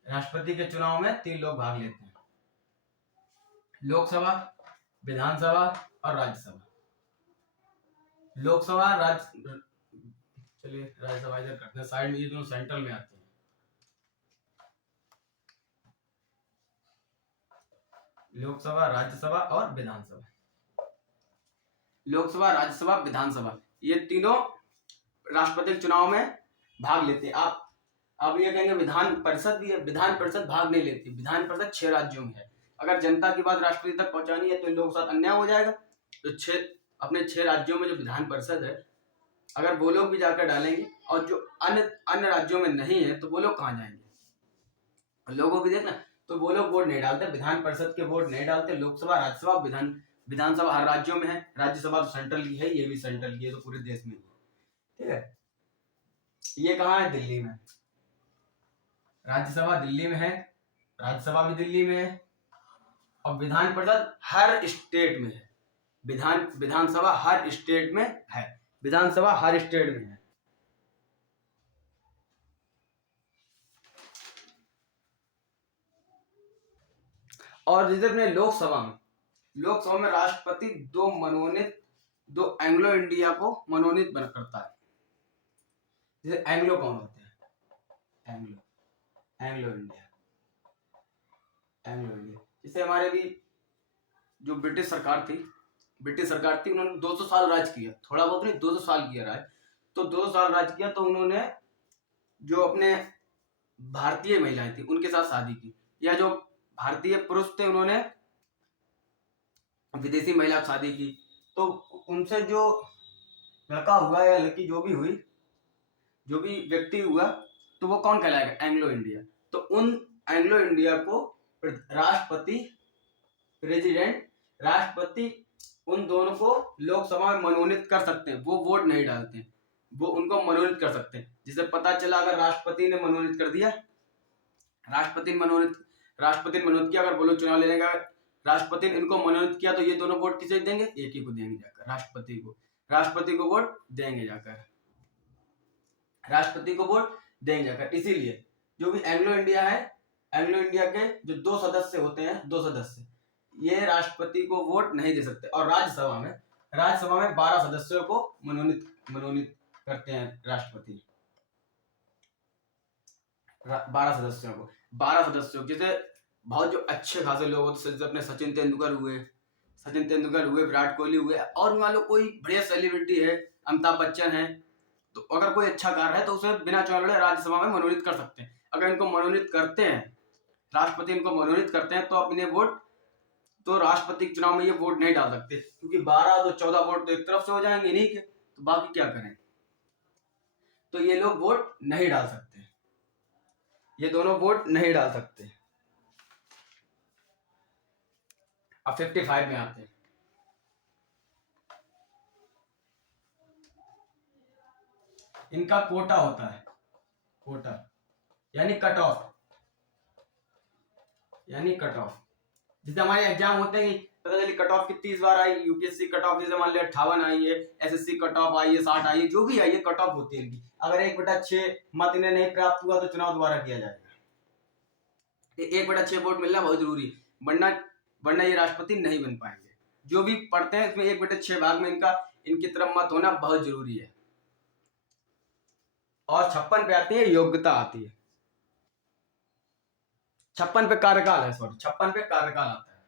राष्ट्रपति के चुनाव में 3 लोग भाग लेते हैं, लोकसभा, विधानसभा और राज्यसभा। लोकसभा, चलिए राज्यसभा इधर करते हैं साइड में, ये दोनों सेंट्रल में आते हैं। लोकसभा, राज्यसभा और विधानसभा। लोकसभा, राज्यसभा, विधानसभा, ये तीनों राष्ट्रपति के चुनाव में भाग लेते हैं। आप ये कहेंगे विधान परिषद भी है, विधान परिषद भाग नहीं लेती। विधान परिषद 6 राज्यों में है। अगर जनता की बात राष्ट्रपति तक पहुंचानी है तो इन लोगों के साथ अन्याय हो जाएगा। तो 6 राज्यों में जो विधान परिषद है, अगर वो लोग भी जाकर डालेंगे और जो अन्य राज्यों में नहीं है तो वो लोग कहाँ जाएंगे? लोगों की देखना, तो वो लोग वोट नहीं डालते, विधान परिषद के वोट नहीं डालते। लोकसभा, राज्यसभा, विधानसभा हर राज्यों में है, राज्यसभा तो सेंट्रल की है, ये भी सेंट्रल की है, तो पूरे देश में। ठीक है, ये कहाँ है? दिल्ली में। राज्यसभा दिल्ली में है, राज्यसभा भी दिल्ली में है, और विधान परिषद हर स्टेट में है। विधानसभा हर स्टेट में है। विधानसभा हर स्टेट में है। और जैसे अपने लोकसभा में राष्ट्रपति दो एंग्लो इंडिया को मनोनीत करता है। जैसे एंग्लो कौन होते हैं? Anglo India. जैसे हमारे भी जो ब्रिटिश सरकार थी, उन्होंने 200 साल राज किया। थोड़ा बहुत नहीं, 200 साल किया राज। तो 200 साल राज किया, तो उन्होंने जो अपने भारतीय महिलाएं थी उनके साथ शादी की, या जो भारतीय पुरुष थे उन्होंने विदेशी महिला से शादी की। तो उनसे जो लड़का हुआ या लड़की जो भी हुई, जो भी व्यक्ति हुआ, तो वो कौन कहलाएगा? Anglo India. तो उन एंग्लो इंडिया को राष्ट्रपति, प्रेसिडेंट, राष्ट्रपति उन दोनों को लोकसभा में मनोनीत कर सकते हैं। वो वोट नहीं डालते हैं, वो उनको मनोनीत कर सकते हैं। जिसे पता चला अगर राष्ट्रपति ने मनोनीत कर दिया, राष्ट्रपति ने मनोनीत किया, अगर वो लोग चुनाव लेने का, राष्ट्रपति ने इनको मनोनीत किया, तो ये दोनों वोट किसे देंगे? एक ही को देंगे जाकर, राष्ट्रपति को वोट देंगे जाकर, राष्ट्रपति को वोट देंगे जाकर। इसीलिए जो भी एंग्लो इंडिया है, एंग्लो इंडिया के जो 2 सदस्य होते हैं, 2 सदस्य, ये राष्ट्रपति को वोट नहीं दे सकते। और राज्यसभा में 12 सदस्यों को मनोनीत करते हैं राष्ट्रपति। 12 सदस्यों जैसे बहुत जो अच्छे खासे लोग होते, जैसे अपने सचिन तेंदुलकर हुए, विराट कोहली हुए, और मान लो कोई बढ़िया सेलिब्रिटी है, अमिताभ बच्चन है, तो अगर कोई अच्छा कार्य है तो उसे बिना चुनाव लड़े राज्यसभा में मनोनीत कर सकते हैं। अगर इनको मनोनीत करते हैं, राष्ट्रपति इनको मनोनीत करते हैं, तो अपने वोट, तो राष्ट्रपति के चुनाव में ये वोट नहीं डाल सकते, क्योंकि 12 तो 14 वोट तो एक तरफ से हो जाएंगे इन्हीं के, तो बाकी क्या करें? तो ये लोग वोट नहीं डाल सकते, ये दोनों वोट नहीं डाल सकते। अब 55 में आते हैं। इनका कोटा होता है, कोटा यानी कट ऑफ। जैसे हमारे एग्जाम होते हैं, पता चली कट ऑफ कितनी इस बार आई, यूपीएससी कट ऑफ जैसे मान लिया 58 आई है, एसएससी कट ऑफ आई है 60 आई है, जो भी आई है कट ऑफ होती है इनकी। अगर 1/6 मत इन्हें नहीं प्राप्त हुआ तो चुनाव दोबारा किया जाएगा। 1/6 वोट मिलना बहुत जरूरी, वरना ये राष्ट्रपति नहीं बन पाएंगे। जो भी पढ़ते हैं इसमें 1/6 भाग में इनकी तरफ मत होना बहुत जरूरी है। और 56 पे आती है योग्यता, आती है 56 पे कार्यकाल है, 56 पे कार्यकाल आता है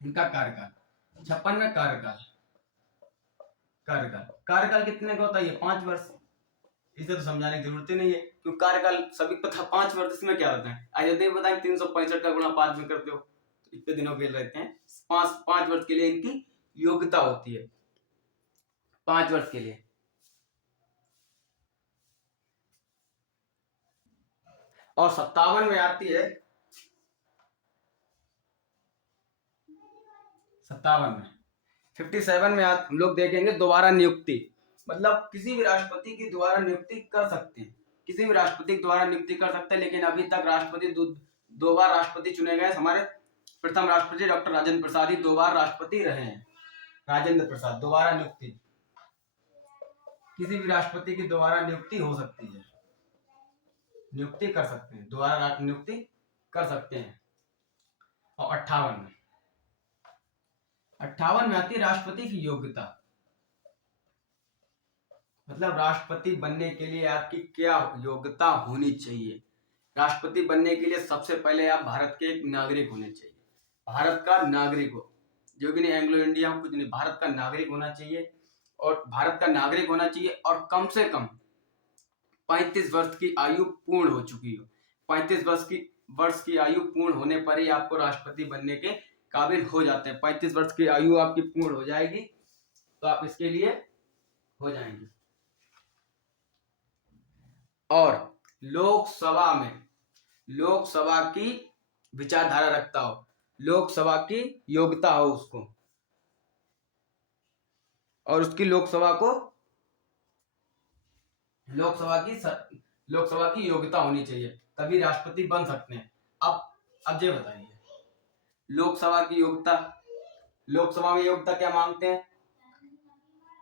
इनका कार्यकाल। 56 में कार्यकाल कितने का होता है? ये 5 वर्ष। इसे तो समझाने की जरूरत ही नहीं है, क्योंकि कार्यकाल सभी पता 5 वर्ष। इसमें क्या होता है? यदि बताएं 365 का गुणा 5 में करते हो, तो कितने दिनों के लिए रहते हैं, 5 वर्ष के लिए इनकी योग्यता होती है, 5 वर्ष के लिए। और 57 में आती है, 57 में हम लोग देखेंगे दोबारा नियुक्ति। मतलब किसी भी राष्ट्रपति की दोबारा नियुक्ति कर सकते हैं, किसी भी राष्ट्रपति की दोबारा नियुक्ति कर सकते हैं, लेकिन अभी तक राष्ट्रपति 2 बार राष्ट्रपति चुने गए। हमारे प्रथम राष्ट्रपति डॉक्टर राजेंद्र प्रसाद ही 2 बार राष्ट्रपति रहे हैं। राजेंद्र प्रसाद, दोबारा नियुक्ति, किसी भी राष्ट्रपति की दोबारा नियुक्ति हो सकती है, नियुक्ति कर सकते हैं, दोबारा नियुक्ति कर सकते हैं। और 58 में आती है राष्ट्रपति की योग्यता। मतलब राष्ट्रपति बनने के लिए आपकी क्या योग्यता होनी चाहिए। राष्ट्रपति बनने के लिए सबसे पहले आप भारत के एक नागरिक होने चाहिए, भारत का नागरिक हो, जो भी नहीं एंग्लो इंडिया हो कुछ नहीं, भारत का नागरिक होना चाहिए। और भारत का नागरिक होना चाहिए और कम से कम 35 वर्ष की आयु पूर्ण हो चुकी हो। 35 वर्ष की आयु पूर्ण होने पर ही आपको राष्ट्रपति बनने के काबिल हो जाते हैं। 35 वर्ष की आयु आपकी पूर्ण हो जाएगी तो आप इसके लिए हो जाएंगे। और लोकसभा की विचारधारा रखता हो, लोकसभा की योग्यता हो उसको, और उसकी लोकसभा की योग्यता होनी चाहिए, तभी राष्ट्रपति बन सकते हैं। अब ये बताइए, लोकसभा में योग्यता क्या मांगते हैं?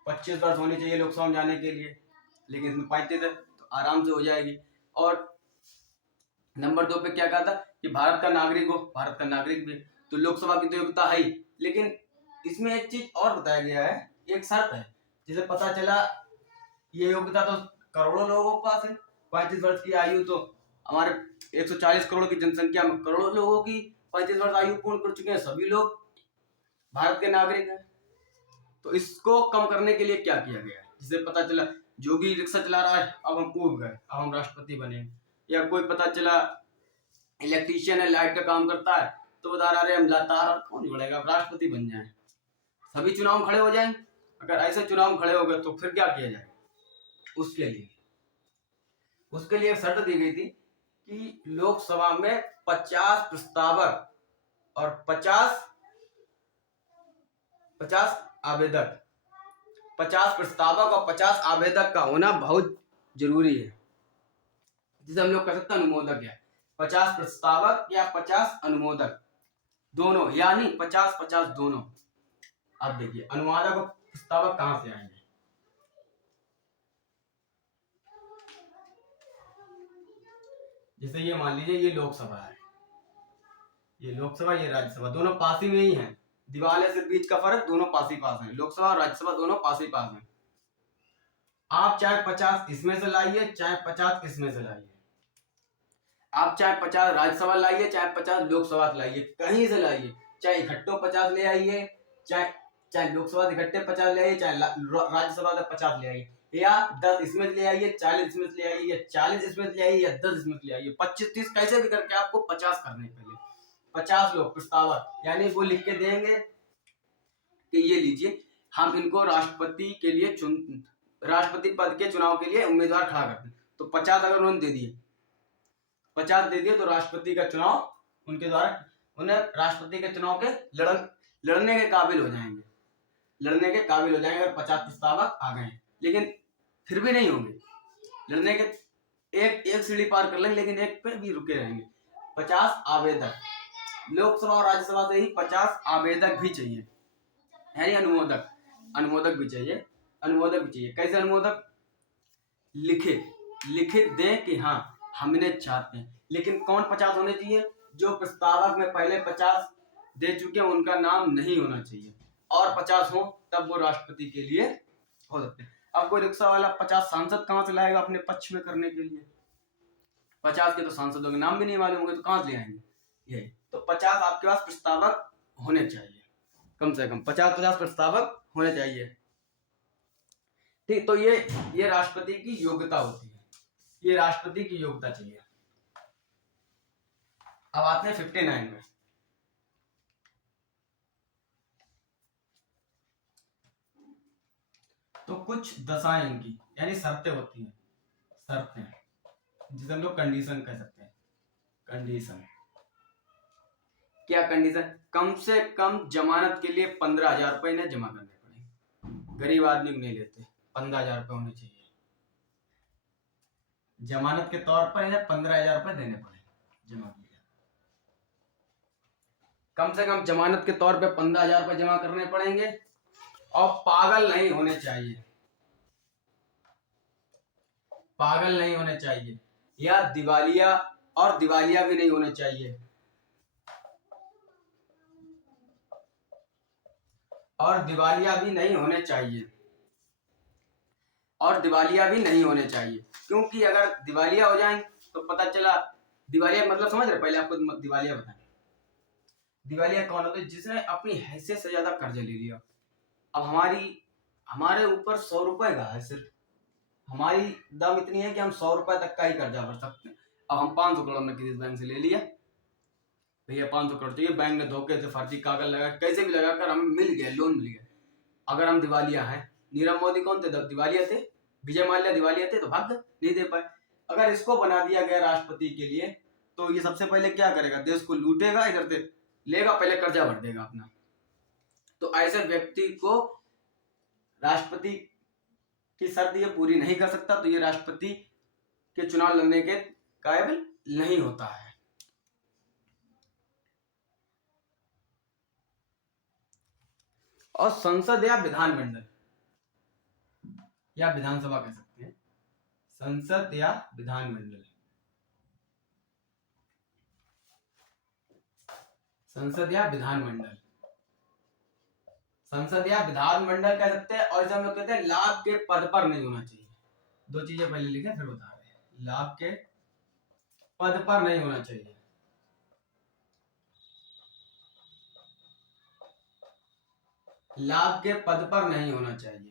25 वर्ष होनी चाहिए लोकसभा में जाने के लिए, लेकिन इसमें 35 है तो आराम से हो जाएगी। और नंबर 2 पे क्या कहा था कि भारत का नागरिक हो, भारत का नागरिक भी, तो लोकसभा की तो योग्यता है ही, लेकिन इसमें एक चीज और बताया गया है, एक शर्त है, जिसे पता चला ये योग्यता तो करोड़ों लोगों के पास है। 35 वर्ष की आयु तो हमारे 140 करोड़ की जनसंख्या में करोड़ों लोगों की 35 वर्ष आयु पूर्ण कर चुके हैं, सभी लोग भारत के नागरिक हैं। तो इसको कम करने के लिए क्या किया गया है, जिसे पता चला जो भी रिक्शा चला रहा है अब हम ऊब गए, अब हम राष्ट्रपति बने, या कोई पता चला इलेक्ट्रीशियन है, लाइट का काम करता है, तो बता रहे हम तार कौन जोड़ेगा, राष्ट्रपति बन जाए, सभी चुनाव खड़े हो जाएं। अगर ऐसे चुनाव खड़े हो गए तो फिर क्या किया जाए? उसके लिए शर्त दी गई थी कि लोकसभा में 50 प्रस्तावक और 50 आवेदक, 50 प्रस्तावक और 50 आवेदक का होना बहुत जरूरी है, जिसे हम लोग कह सकते हैं अनुमोदक है। 50 प्रस्तावक या 50 अनुमोदक दोनों, यानी 50-50 दोनों। अब देखिए अनुवादक और प्रस्तावक कहां से आएंगे। जैसे ये मान लीजिए ये लोकसभा है, ये लोकसभा ये राज्यसभा, दोनों पास ही में ही है, दीवार से बीच का फर्क, दोनों पास ही पास है, लोकसभा और राज्यसभा दोनों पास ही पास है। आप चाहे 50 इसमें से लाइए चाहे 50 इसमें से लाइए, आप चाहे 50 राज्यसभा लाइए चाहे 50 लोकसभा लाइए, कहीं से लाइए, चाहे इकट्ठे 50 ले आइए, चाहे लोकसभा इकट्ठे 50 ले आइए, चाहे राज्यसभा से 50 ले आइए, या 10 इसमें ले आइए, 40 इसमें ले आइए, या 40 इसमें ले आइए, या 10 इसमें ले आइए, 25-30 कैसे भी करके आपको 50 करने पहले 50 लोग प्रस्तावक, यानी वो लिख के देंगे कि ये लीजिए हम इनको राष्ट्रपति पद के चुनाव के लिए उम्मीदवार खड़ा करते हैं। तो 50 अगर उन्होंने दे दिए तो राष्ट्रपति का चुनाव उनके द्वारा, उन्हें राष्ट्रपति के चुनाव के लड़ने के काबिल हो जाएंगे, अगर 50 प्रस्तावक आ गए। लेकिन फिर भी नहीं होंगे, लड़ने के एक सीढ़ी पार कर लेंगे, लेकिन एक पे भी रुके रहेंगे। 50 आवेदक, लोकसभा और राज्यसभा से ही 50 आवेदक भी चाहिए, यानी अनुमोदक भी चाहिए। कैसे अनुमोदक? लिखित दें कि हाँ हम इन्हें चाहते हैं। लेकिन कौन 50 होने चाहिए? जो प्रस्तावक में पहले 50 दे चुके हैं उनका नाम नहीं होना चाहिए, और 50 हो तब वो राष्ट्रपति के लिए हो सकते हैं। अब कोई रिक्शा वाला 50 सांसद कहां से लाएगा अपने पक्ष में करने के लिए? 50 के तो सांसदों के नाम भी नहीं मालूम होंगे, तो कहां से ले आएंगे? यही तो 50 आपके पास प्रस्तावक होने चाहिए, कम से कम 50 प्रस्तावक होने चाहिए। ठीक, तो ये राष्ट्रपति की योग्यता होती है, ये राष्ट्रपति की योग्यता चाहिए। अब आते हैं 59 में। तो कुछ दशाएं इनकी यानी शर्तें होती हैं, शर्तें जिसे हम लोग कंडीशन कह सकते हैं। कंडीशन क्या कंडीशन? कम से कम जमानत के लिए 15,000 रुपए इन्हें जमा करने पड़ेंगे। गरीब आदमी को नहीं लेते, 15,000 रुपए होने चाहिए जमानत के तौर पर। इन्हें 15,000 रुपए देने पड़ेंगे जमा किया। कम से कम जमानत के तौर पे 15,000 रुपए जमा करने पड़ेंगे और पागल नहीं होने चाहिए, पागल नहीं होने चाहिए, या दिवालिया और दिवालिया भी नहीं होने चाहिए, और दिवालिया भी नहीं होने चाहिए, और दिवालिया भी नहीं होने चाहिए। क्योंकि अगर दिवालिया हो जाएं तो पता चला, दिवालिया मतलब समझ रहे? पहले आपको दिवालिया बताएं। दिवालिया कौन होता है? जिसने अपनी हैसियत से ज्यादा कर्जा ले लिया। अब हमारे ऊपर 100 रुपए का है, सिर्फ हमारी दम इतनी है कि हम 100 रुपए तक का ही कर्जा भर सकते हैं। अब हम 500 करोड़ में किसी बैंक से ले लिया, भैया 500 करोड़ चाहिए, बैंक ने धोखे से फर्जी कागज लगा, कैसे भी लगाकर हमें मिल गया, लोन मिल गया। अगर हम दिवालिया हैं, नीरव मोदी कौन थे? दिवालिया थे, विजय माल्या दिवालिया थे, तो भाग नहीं दे पाए। अगर इसको बना दिया गया राष्ट्रपति के लिए, तो ये सबसे पहले क्या करेगा? देश को लूटेगा, इधर से लेगा, पहले कर्जा भर देगा अपना। तो ऐसे व्यक्ति को राष्ट्रपति की शर्त ये पूरी नहीं कर सकता, तो ये राष्ट्रपति के चुनाव लड़ने के काबिल नहीं होता है। और संसद या विधानमंडल या विधानसभा कह सकते हैं, संसद या विधानमंडल, संसद या विधानमंडल, संसद या विधानमंडल कह सकते हैं। और इसे हम लोग कहते हैं लाभ के पद पर नहीं होना चाहिए। दो चीजें पहले लिखे फिर बता रहे हैं। लाभ के पद पर नहीं होना चाहिए, लाभ के पद पर नहीं होना चाहिए।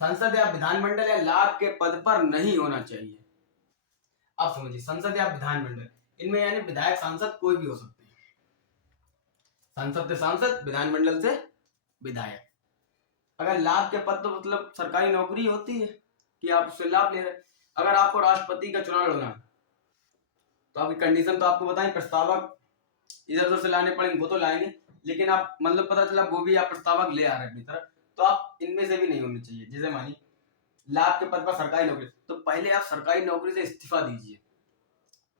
संसद या विधानमंडल या लाभ के पद पर नहीं होना चाहिए। अब समझिए, संसद या विधानमंडल, इनमें यानी विधायक सांसद कोई भी हो सकते हैं। संसद से सांसद, विधानमंडल से विधायक। अगर लाभ के पद तो मतलब सरकारी नौकरी होती है कि आप उससे लाभ ले रहे। अगर आपको राष्ट्रपति का चुनाव लड़ना है तो आपकी कंडीशन तो आपको बताएं, प्रस्तावक इधर उधर से लाने पड़ेंगे, वो तो लाएंगे, लेकिन आप मतलब पता चला वो भी आप प्रस्तावक ले आ रहे हैं अपनी तरफ, तो आप इनमें से भी नहीं होने चाहिए। जैसे मानिए लाभ के पद पर सरकारी नौकरी, तो पहले आप सरकारी नौकरी से इस्तीफा दीजिए,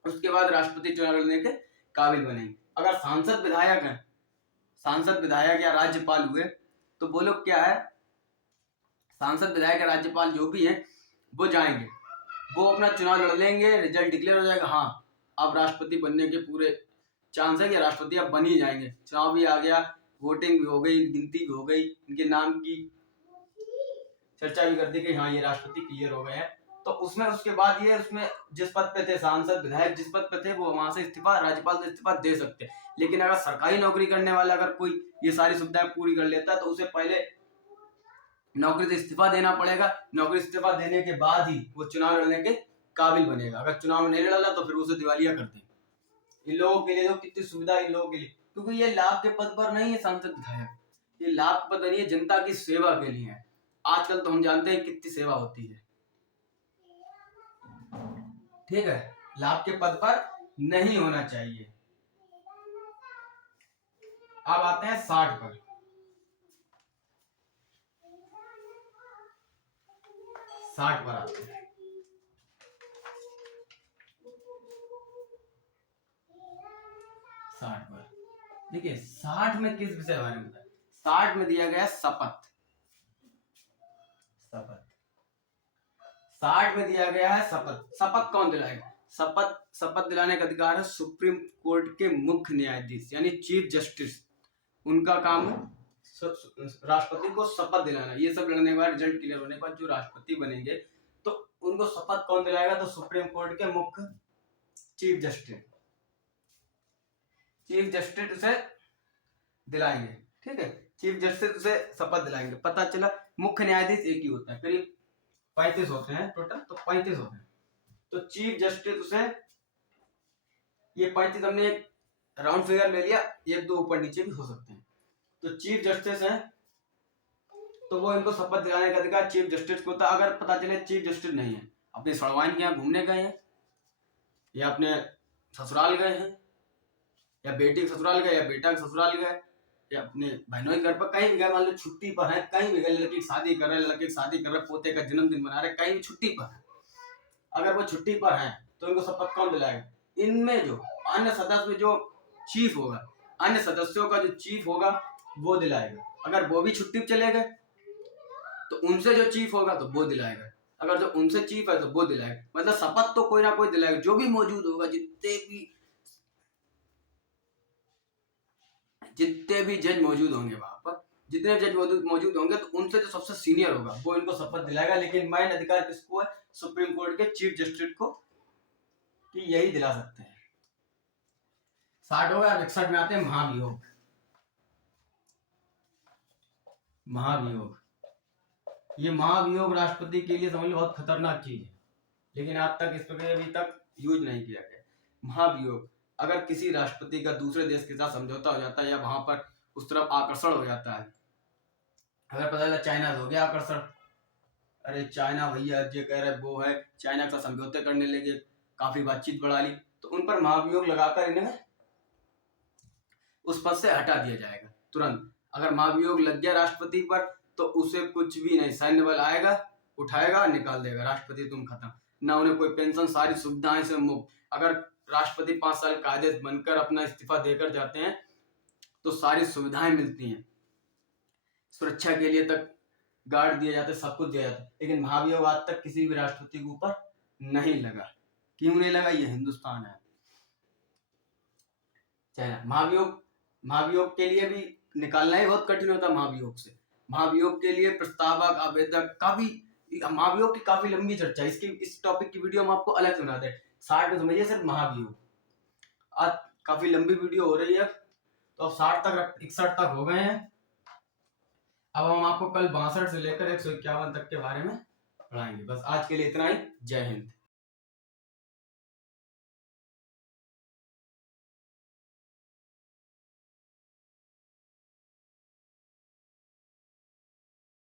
उसके बाद राष्ट्रपति चुनाव लड़ने के काबिल बनेंगे। अगर सांसद विधायक है, सांसद विधायक या राज्यपाल हुए, तो वो लोग क्या है, सांसद विधायक या राज्यपाल जो भी है वो जाएंगे, वो अपना चुनाव लड़ लेंगे, रिजल्ट डिक्लेयर हो जाएगा, हाँ अब राष्ट्रपति बनने के पूरे चांस है कि राष्ट्रपति अब बन ही जाएंगे। चुनाव भी आ गया, वोटिंग भी हो गई, गिनती भी हो गई, इनके नाम की चर्चा भी कर दी गई, हाँ ये राष्ट्रपति क्लियर हो गए हैं। तो उसमें उसके बाद ये उसमें जिस पद पे थे सांसद विधायक, जिस पद पे थे वो वहां से इस्तीफा, राज्यपाल से इस्तीफा दे सकते हैं। लेकिन अगर सरकारी नौकरी करने वाला अगर कोई ये सारी सुविधाएं पूरी कर लेता है तो उसे पहले नौकरी से इस्तीफा देना पड़ेगा। नौकरी इस्तीफा देने के बाद ही वो चुनाव लड़ने के काबिल बनेगा। अगर चुनाव नहीं लड़ा तो फिर उसे दिवालिया कर देंगे। इन लोगों के लिए तो कितनी सुविधा इन लोगों के लिए, क्योंकि ये लाभ के पद पर नहीं है सांसद विधायक, ये लाभ के पद नहीं है, जनता की सेवा के लिए है। आजकल तो हम जानते हैं कितनी सेवा होती है, ठीक है, लाभ के पद पर नहीं होना चाहिए। अब आते हैं 60 पर। 60 पर आते हैं। 60 पर देखिए, 60 में किस विषय के बारे में बताया? 60 में दिया गया शपथ, शपथ 60 में दिया गया है शपथ। शपथ कौन दिलाएगा? शपथ दिलाने का अधिकार है सुप्रीम कोर्ट के मुख्य न्यायाधीश यानी चीफ जस्टिस, उनका काम है राष्ट्रपति को शपथ दिलाना। ये सब लड़ने के बाद, रिजल्ट क्लियर होने के बाद जो राष्ट्रपति बनेंगे तो उनको शपथ कौन दिलाएगा? तो सुप्रीम कोर्ट के मुख्य चीफ जस्टिस उसे दिलाएंगे, ठीक है, चीफ जस्टिस उसे शपथ दिलाएंगे। पता चला मुख्य न्यायाधीश एक ही होता है, करीब 35 होते हैं टोटल, तो 35 होते हैं। तो चीफ जस्टिस उसे, ये 35 हमने एक राउंड फिगर ले लिया, एक दो ऊपर नीचे भी हो सकते हैं। तो चीफ जस्टिस है तो वो इनको शपथ दिलाने का अधिकार चीफ जस्टिस को होता। अगर पता चले चीफ जस्टिस नहीं है, अपने सड़वाइन के यहाँ घूमने गए हैं, या अपने ससुराल गए हैं, या बेटी के ससुराल गए, या बेटा के ससुराल गए, या अपने बहनों के घर पर कहीं भी गए, मान लो छुट्टी पर है, कहीं भी गए, लड़की की शादी कर रहे हैं, लड़के की शादी कर रहे हैं, पोते का जन्मदिन मना रहे, कहीं भी छुट्टी पर है, अगर वो छुट्टी पर है तो इनको शपथ कौन दिलाएगा? इनमें जो अन्य सदस्य जो चीफ होगा, अन्य सदस्यों का जो चीफ होगा वो दिलाएगा। अगर वो भी छुट्टी पर चले गए तो उनसे जो चीफ होगा तो वो दिलाएगा, अगर जो उनसे चीफ है तो वो दिलाएगा। मतलब शपथ तो कोई ना कोई दिलाएगा, जो भी मौजूद होगा, जितने भी जज मौजूद होंगे वहां पर, जितने जज मौजूद होंगे, तो उनसे जो सबसे सीनियर होगा वो इनको शपथ दिलाएगा। लेकिन मेन अधिकार किसको है? सुप्रीम कोर्ट के चीफ जस्टिस को, कि यही दिला सकते हैं। 60 हो गया। 61 में आते हैं महाभियोग। महाभियोग, ये महाभियोग राष्ट्रपति के लिए समझ लो बहुत खतरनाक चीज है, लेकिन आज तक इस पर अभी तक यूज नहीं किया गया। महाभियोग, अगर किसी राष्ट्रपति का दूसरे देश के साथ समझौता हो जाता है, या वहां पर उस तरफ आकर्षण हो जाता है, अगर पता चला चाइना से हो गया आकर्षण, अरे चाइना भैया जो कह रहे वो है, चाइना का समझौते करने लगे, काफी बातचीत बढ़ा ली, तो उन पर महाभियोग लगाकर इन्हें उस पद से हटा दिया जाएगा तुरंत। अगर महाभियोग लग गया राष्ट्रपति पर तो उसे कुछ भी नहीं, सैन्य बल आएगा, उठाएगा, निकाल देगा, राष्ट्रपति तुम खत्म। ना उन्हें कोई पेंशन, सारी सुविधाएं से मुक्त। अगर राष्ट्रपति 5 साल कायदे बनकर अपना इस्तीफा देकर जाते हैं तो सारी सुविधाएं मिलती हैं, सुरक्षा के लिए तक गार्ड दिए जाते, सब कुछ दिया जाता है। लेकिन महाभियोग आज तक किसी भी राष्ट्रपति के ऊपर नहीं लगा। क्यों नहीं लगा? ये हिंदुस्तान है। चाइना महाभियोग के लिए भी निकालना ही बहुत कठिन होता है। महाभियोग के लिए प्रस्तावक, आवेदक, महाभियोग की काफी लंबी चर्चा, इस टॉपिक की वीडियो हम आपको अलग सुनाते हैं। 60 में समझिए सिर्फ महाभियोग। आज काफी लंबी वीडियो हो रही है, तो अब 60 तक, 61 तक हो गए हैं। अब हम आपको कल 62 से लेकर 151 तक के बारे में पढ़ाएंगे। बस आज के लिए इतना ही। जय हिंद।